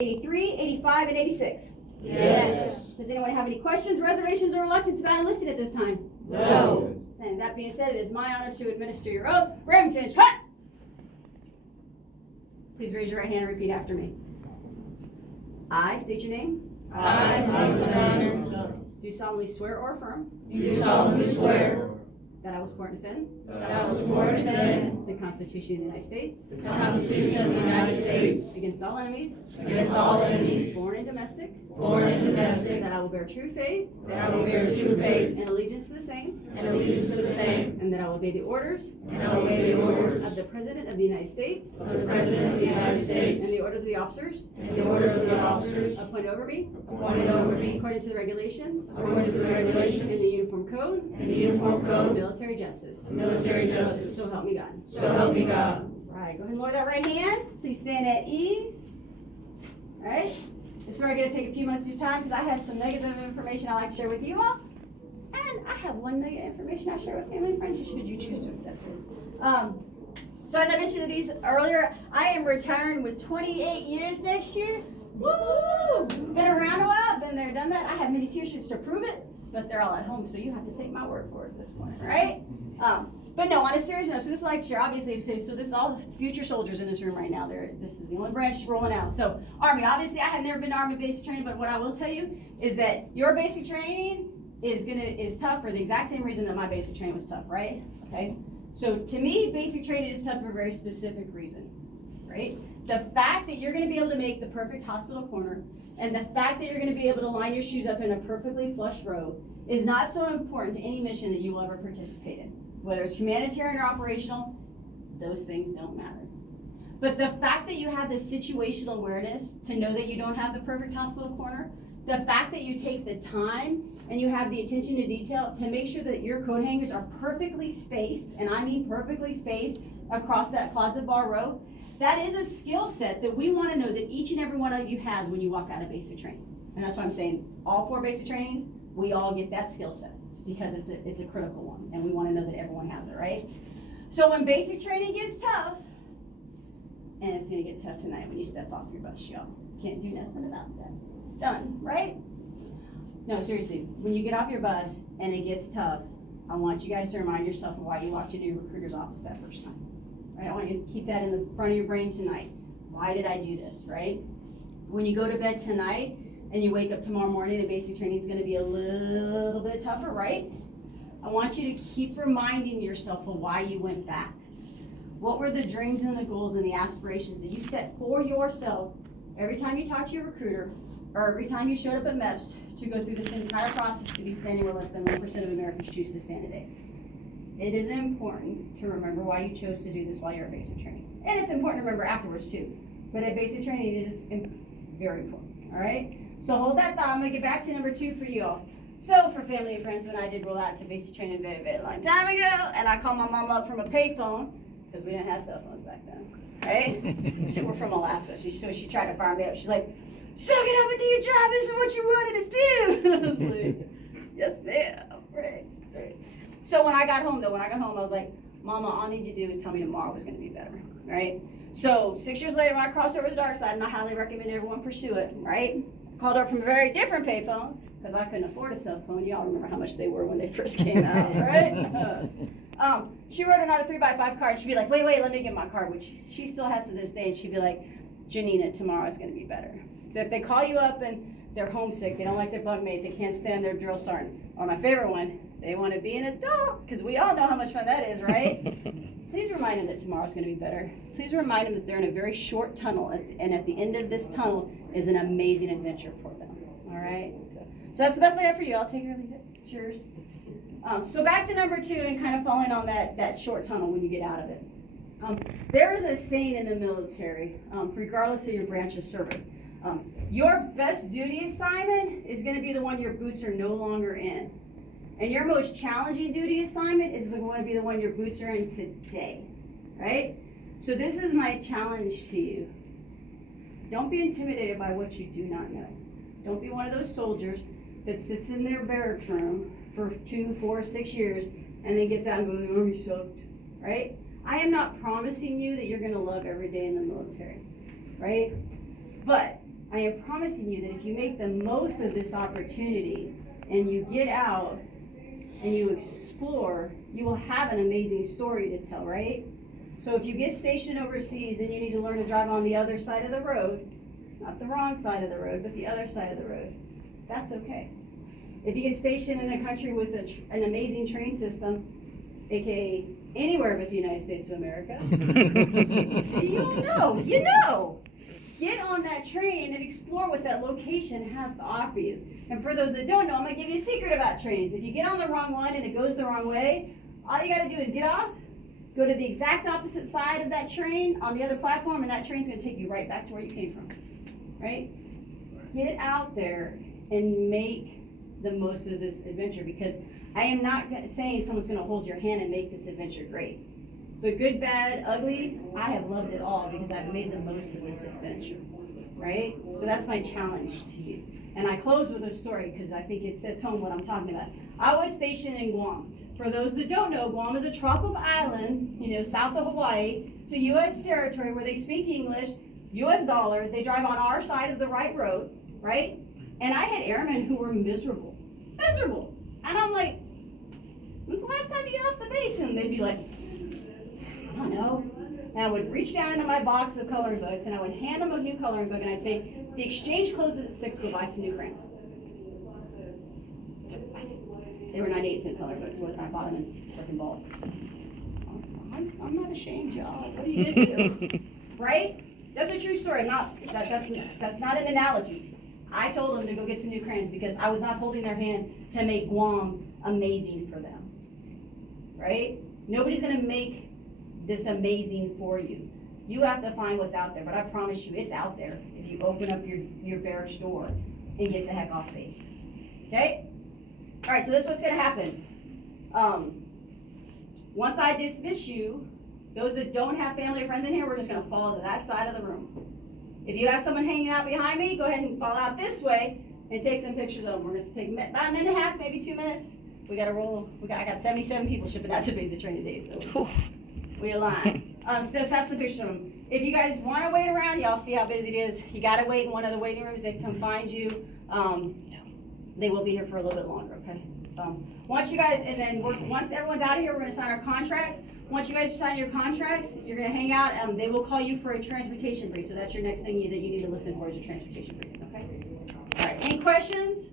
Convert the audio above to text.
83, 85, and 86? Yes. Does anyone have any questions, reservations, or reluctance about enlisting at this time? No. And that being said, it is my honor to administer your oath. Remington, hut! Please raise your right hand and repeat after me. I state your name. I, Do solemnly swear or affirm do solemnly swear that I will support and defend that I will support and defend the Constitution of the United States the Constitution of the United States against all enemies, against all enemies, foreign and domestic, foreign and domestic, that I will bear true faith that I will bear true faith and allegiance to the same, and allegiance to the same, and that I will obey the orders and I will obey the orders of the President of the United States of the President of the United States and the orders of the officers and the orders of the officers appointed over me appointed over me according to the regulations according to the and regulations the Uniform Code and the Uniform of Code military justice. of military justice. So help me God. So help me God. All right, go ahead and lower that right hand. Please stand at ease. All right. This is where I'm going to take a few minutes of your time because I have some nuggets of information I'd like to share with you all. And I have one nugget of information I share with family and friends, should you choose to accept it. So as I mentioned to these earlier, I am retiring with 28 years next year. Woo! Been around a while, been there, done that. I have many T-shirts to prove it, but they're all at home, so you have to take my word for it this morning, right? But no, on a serious note, so this is like share, obviously, so this is all the future soldiers in this room right now. This is the only branch rolling out. So Army, obviously I have never been to Army basic training, but what I will tell you is that your basic training is tough for the exact same reason that my basic training was tough, right? Okay. So to me, basic training is tough for a very specific reason, right? The fact that you're going to be able to make the perfect hospital corner and the fact that you're going to be able to line your shoes up in a perfectly flush row is not so important to any mission that you will ever participate in. Whether it's humanitarian or operational, those things don't matter. But the fact that you have the situational awareness to know that you don't have the perfect hospital corner, the fact that you take the time and you have the attention to detail to make sure that your coat hangers are perfectly spaced, and I mean perfectly spaced across that closet bar row, that is a skill set that we want to know that each and every one of you has when you walk out of basic training. And that's why I'm saying all 4 basic trainings, we all get that skill set because it's a critical one, and we want to know that everyone has it, right? So when basic training gets tough, and it's going to get tough tonight when you step off your bus, y'all. Can't do nothing about that. It's done, right? No, seriously, when you get off your bus and it gets tough, I want you guys to remind yourself of why you walked into your recruiter's office that first time. Right? I want you to keep that in the front of your brain tonight. Why did I do this, right? When you go to bed tonight and you wake up tomorrow morning and basic training is going to be a little bit tougher, right? I want you to keep reminding yourself of why you went back. What were the dreams and the goals and the aspirations that you set for yourself every time you talked to your recruiter or every time you showed up at MEPS to go through this entire process to be standing where less than 1% of Americans choose to stand today? It is important to remember why you chose to do this while you're at basic training. And it's important to remember afterwards too. But at basic training, it is very important, all right? So hold that thought. I'm gonna get back to number 2 for you all. So for family and friends, when I did roll out to basic training a very, very long time ago, and I called my mom up from a payphone, because we didn't have cell phones back then, right? We're from Alaska, so she tried to fire me up. She's like, suck it up and do your job, this is what you wanted to do. I was like, yes ma'am, right. So when I got home, I was like, Mama, all I need you to do is tell me tomorrow is gonna be better, right? So 6 years later, when I crossed over the dark side, and I highly recommend everyone pursue it, right? Called her from a very different payphone, because I couldn't afford a cell phone. Y'all remember how much they were when they first came out, right? She wrote it on a 3x5 card. She'd be like, wait, let me get my card, which she still has to this day. And she'd be like, Janina, tomorrow is going to be better. So if they call you up and they're homesick, they don't like their bunkmate, they can't stand their drill sergeant, or my favorite one, they want to be an adult, because we all know how much fun that is, right? Please remind them that tomorrow's going to be better. Please remind them that they're in a very short tunnel, and at the end of this tunnel is an amazing adventure for them, all right? So that's the best I have for you. I'll take it or leave it. It's yours. So back to number 2 and kind of falling on that short tunnel when you get out of it. There is a saying in the military, regardless of your branch of service, your best duty assignment is going to be the one your boots are no longer in. And your most challenging duty assignment is going to be the one your boots are in today, right? So this is my challenge to you. Don't be intimidated by what you do not know. Don't be one of those soldiers that sits in their barracks room for 2, 4, 6 years and then gets out and goes, oh, you sucked, right? I am not promising you that you're going to love every day in the military, right? But I am promising you that if you make the most of this opportunity and you get out and you explore, you will have an amazing story to tell, right? So if you get stationed overseas and you need to learn to drive on the other side of the road, not the wrong side of the road, but the other side of the road, that's okay. If you get stationed in a country with an amazing train system, aka anywhere but the United States of America, see, you know. Get on that train and explore what that location has to offer you. And for those that don't know, I'm gonna give you a secret about trains. If you get on the wrong one and it goes the wrong way, all you gotta do is get off, go to the exact opposite side of that train on the other platform, and that train's gonna take you right back to where you came from, right? Get out there and make the most of this adventure, because I am not saying someone's gonna hold your hand and make this adventure great. But good, bad, ugly, I have loved it all because I've made the most of this adventure, right? So that's my challenge to you. And I close with a story because I think it sets home what I'm talking about. I was stationed in Guam. For those that don't know, Guam is a tropical island, south of Hawaii. It's a U.S. territory where they speak English, U.S. dollar. They drive on our side of the right road, right? And I had airmen who were miserable. And I'm like, when's the last time you got off the base? And they'd be like, I don't know. And I would reach down into my box of coloring books and I would hand them a new coloring book and I'd say, the exchange closes at 6, go buy some new crayons. They were 98-cent coloring books, so I bought them in freaking bulk. I'm not ashamed, y'all. What are you gonna do? Right? That's a true story. That's not an analogy. I told them to go get some new crayons because I was not holding their hand to make Guam amazing for them. Right? Nobody's gonna make this amazing for you. You have to find what's out there, but I promise you it's out there if you open up your barracks door and get the heck off base. Okay? All right, so this is what's gonna happen. Once I dismiss you, those that don't have family or friends in here, we're just gonna fall to that side of the room. If you have someone hanging out behind me, go ahead and fall out this way and take some pictures of them. We're gonna take about a minute and a half, maybe 2 minutes. We gotta roll. I got 77 people shipping out to Basic Train today, so we align. So just have some pictures of them. If you guys want to wait around, y'all see how busy it is. You got to wait in one of the waiting rooms. They can come find you. They will be here for a little bit longer, okay? Once you guys, and then once everyone's out of here, we're going to sign our contracts. Once you guys sign your contracts, you're going to hang out. They will call you for a transportation brief. So that's your next thing that you need to listen for is a transportation brief, okay? All right. Any questions?